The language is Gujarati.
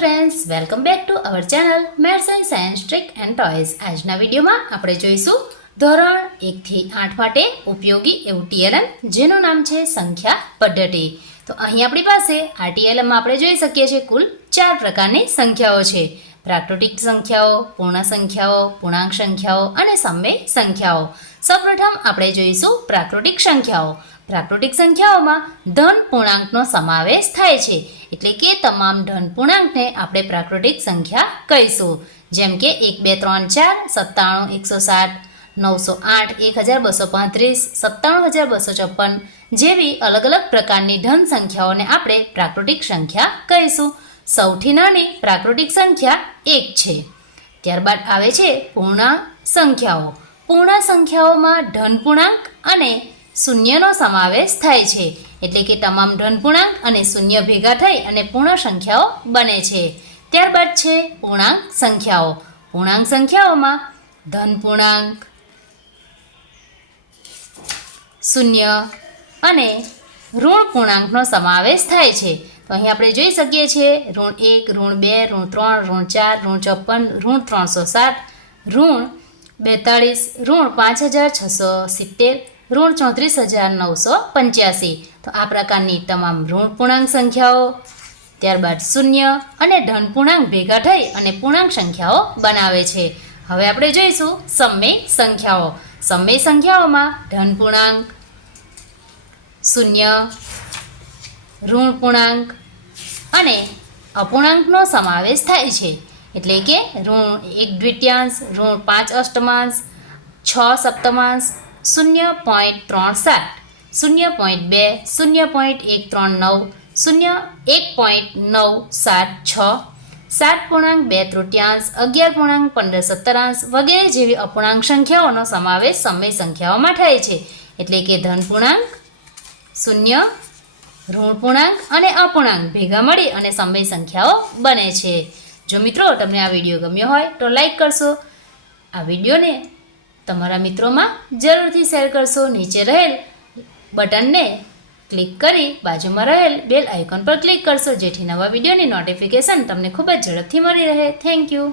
Friends, welcome back to our channel maths and science trick and toys. આજના વિડીયોમાં આપણે જોઈશું ધોરણ 1 થી 8 માટે ઉપયોગી એવું ટીએલએમ જેનું નામ છે સંખ્યા પદ્ધતિ. તો અહીં આપણી પાસે આ ટીએલએમમાં આપણે જોઈ શકીએ છીએ કુલ 4 પ્રકારની સંખ્યાઓ છે: પ્રાકૃતિક સંખ્યાઓ, પૂર્ણ સંખ્યાઓ, પૂર્ણાંક સંખ્યાઓ અને સમય સંખ્યાઓ. સૌપ્રથમ આપણે જોઈશું પ્રાકૃતિક સંખ્યાઓ. પ્રાકૃતિક સંખ્યાઓમાં ધન પૂર્ણાંકનો સમાવેશ થાય છે, એટલે કે તમામ ધન પૂર્ણાંકને આપણે પ્રાકૃતિક સંખ્યા કહીશું. જેમ કે 1, 2, 3, 4, 97, 107, 908, 1235, 97254 જેવી અલગ અલગ પ્રકારની ધન સંખ્યાઓને આપણે પ્રાકૃતિક સંખ્યા કહીશું. સૌથી નાની પ્રાકૃતિક સંખ્યા 1 છે. ત્યારબાદ આવે છે પૂર્ણ સંખ્યાઓ. પૂર્ણ સંખ્યાઓમાં ધન પૂર્ણાંક અને શૂન્યનો સમાવેશ થાય છે, એટલે કે તમામ ધન પૂર્ણાંક અને શૂન્ય ભેગા થઈ અને પૂર્ણ સંખ્યાઓ બને છે. ત્યારબાદ છે પૂર્ણાંક સંખ્યાઓ. પૂર્ણાંક સંખ્યાઓમાં ધન પૂર્ણાંક, શૂન્ય અને ઋણ પૂર્ણાંકનો સમાવેશ થાય છે. તો અહીં આપણે જોઈ શકીએ છીએ ઋણ 1, ઋણ 2, ઋણ 3, ઋણ 4, ઋણ 55, ઋણ 5670, ઋણ 34985. તો આ પ્રકારની તમામ ઋણ પૂર્ણાંક સંખ્યાઓ, ત્યારબાદ શૂન્ય અને ધન પૂર્ણાંક ભેગા થઈ અને પૂર્ણાંક સંખ્યાઓ બનાવે છે. હવે આપણે જોઈશું સમય સંખ્યાઓ. સમય સંખ્યાઓમાં ધન પૂર્ણાંક, શૂન્ય, ઋણ પૂર્ણાંક અને અપૂર્ણાંકનો સમાવેશ થાય છે, એટલે કે ઋણ 1/2, ઋણ 5 અષ્ટમાંશ, 6 સપ્તમાંશ, 0.37, 0.2, 0.139, 1.976, 7.2/3, 11.15/17 વગેરે જેવી અપૂર્ણાંક સંખ્યાઓનો સમાવેશ સમય સંખ્યાઓમાં થાય છે, એટલે કે ધન પૂર્ણાંક, શૂન્ય, ઋણ પૂર્ણાંક અને અપૂર્ણાંક ભેગા મળી અને સમય સંખ્યાઓ બને છે. જો મિત્રો તમને આ વિડીયો ગમ્યો હોય તો લાઈક કરશો, આ વિડીયોને તમારા મિત્રોમાં જરૂરથી શેર કરશો. નીચે રહેલ બટનને ક્લિક કરી બાજુમાં રહેલ બેલ આઇકોન પર ક્લિક કરશો, જેથી નવા વિડીયોની નોટિફિકેશન તમને ખૂબ જ ઝડપથી મળી રહે. Thank you.